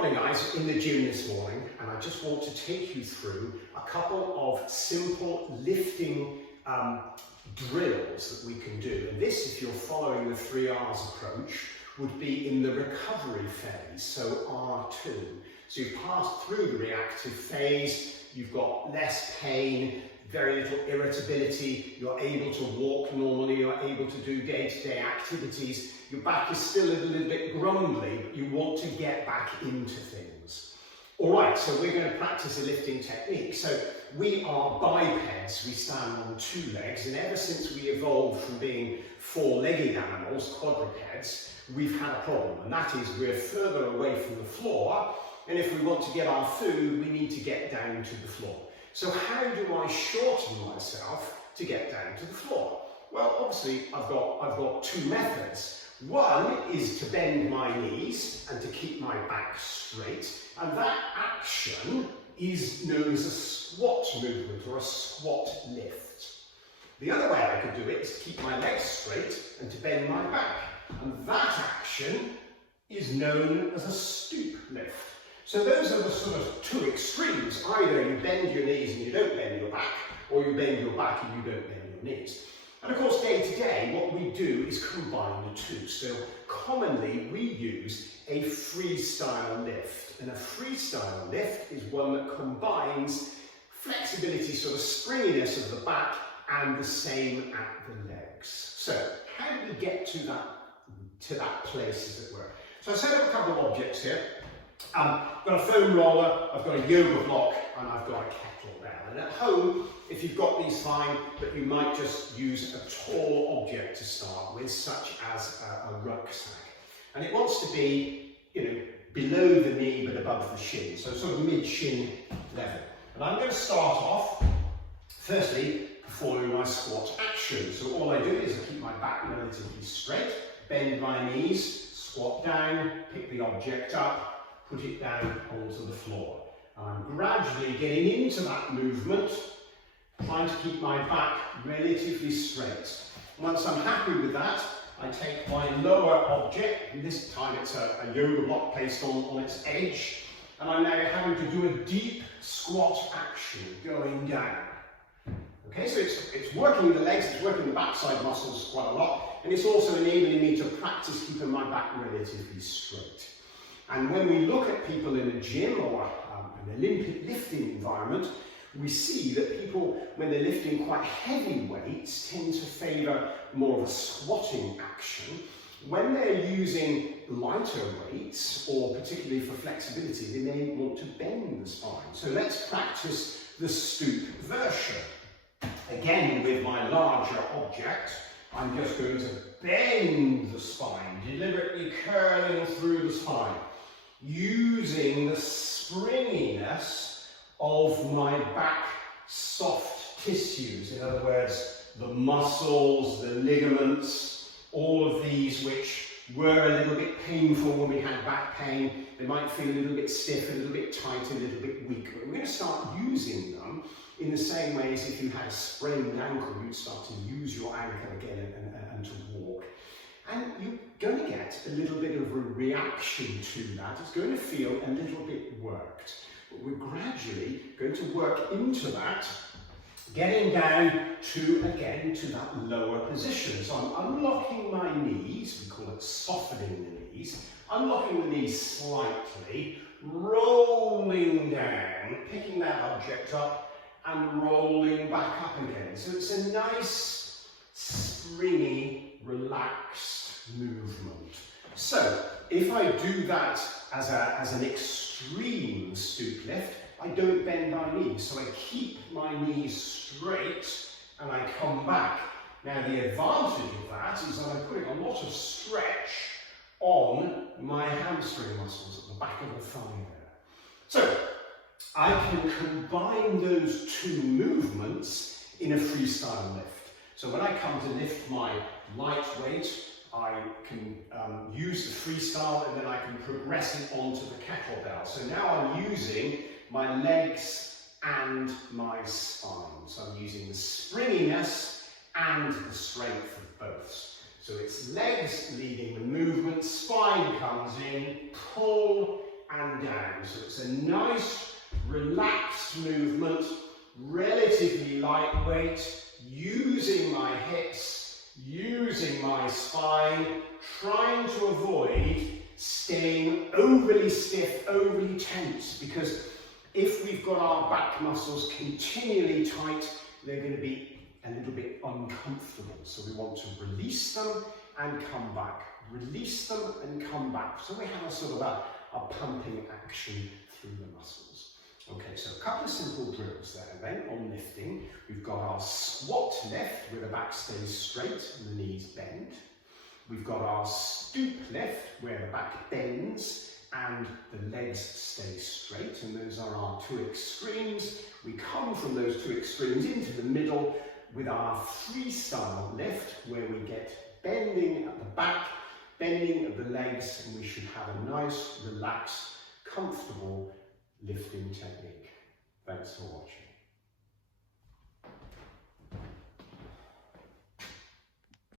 Morning guys, in the gym this morning, and I just want to take you through a couple of simple lifting drills that we can do. And this, if you're following the 3 R's approach, would be in the recovery phase, so R2. So you've passed through the reactive phase, you've got less pain, very little irritability, you're able to walk normally, you're able to do day-to-day activities, your back is still a little bit grumbly, but you want to get back into things. Alright, so we're going to practice a lifting technique. So we are bipeds, we stand on 2 legs, and ever since we evolved from being 4-legged animals, quadrupeds, we've had a problem, and that is we're further away from the floor, and if we want to get our food, we need to get down to the floor. So how do I shorten myself to get down to the floor? Well, obviously I've got 2 methods. One is to bend my knees and to keep my back straight, and that action is known as a squat movement or a squat lift. The other way I could do it is to keep my legs straight and to bend my back, and that action is known as a stoop lift. So those are the sort of 2 extremes. Either you bend your knees and you don't bend your back, or you bend your back and you don't bend your knees. And of course, day to day, what we do is combine the 2. So commonly we use a freestyle lift. And a freestyle lift is one that combines flexibility, sort of springiness of the back, and the same at the legs. So how do we get to that place, as it were? So I set up a couple of objects here. I've got a foam roller, I've got a yoga block, and I've got a kettlebell. And at home, if you've got these, fine, but you might just use a tall object to start with, such as a rucksack. And it wants to be, below the knee but above the shin, so sort of mid-shin level. And I'm going to start off, firstly, performing my squat action. So all I do is I keep my back relatively straight, bend my knees, squat down, pick the object up, put it down onto the floor. I'm gradually getting into that movement, trying to keep my back relatively straight. Once I'm happy with that, I take my lower object, and this time it's a yoga block placed on its edge, and I'm now having to do a deep squat action going down. Okay, so it's working the legs, it's working the backside muscles quite a lot, and it's also enabling me to practice keeping my back relatively straight. And when we look at people in a gym or an Olympic lifting environment, we see that people, when they're lifting quite heavy weights, tend to favour more of a squatting action. When they're using lighter weights, or particularly for flexibility, they may want to bend the spine. So let's practice the stoop version. Again, with my larger object, I'm just going to bend the spine, deliberately curling through the spine, using the springiness of my back soft tissues. In other words, the muscles, the ligaments, all of these which were a little bit painful when we had back pain. They might feel a little bit stiff, a little bit tight, a little bit weak. But we're going to start using them in the same way as if you had a sprained ankle, you'd start to use your ankle again and to walk. And you're going to get a little bit of a reaction to that. It's going to feel a little bit worked. But we're gradually going to work into that, getting down to that lower position. So I'm unlocking my knees, we call it softening the knees, unlocking the knees slightly, rolling down, picking that object up, and rolling back up again. So it's a nice, springy, relaxed movement. So if I do that as an extreme stoop lift, I don't bend my knees. So I keep my knees straight and I come back. Now the advantage of that is that I'm putting a lot of stretch on my hamstring muscles at the back of the thigh there. So I can combine those 2 movements in a freestyle lift. So when I come to lift my light weight, I can use the freestyle, and then I can progress it onto the kettlebell. So now I'm using my legs and my spine. So I'm using the springiness and the strength of both. So it's legs leading the movement, spine comes in, pull and down. So it's a nice, relaxed movement, relatively lightweight, using my hips, using my spine, trying to avoid staying overly stiff, overly tense, because if we've got our back muscles continually tight, they're going to be a little bit uncomfortable. So we want to release them and come back. Release them and come back. So we have a sort of a pumping action through the muscles. Okay, so a couple of simple drills there then on lifting. We've got our squat lift where the back stays straight and the knees bend. We've got our stoop lift where the back bends and the legs stay straight, and those are our two extremes. We come from those two extremes into the middle with our freestyle lift where we get bending at the back, bending of the legs, and we should have a nice, relaxed, comfortable lifting technique. Thanks for watching.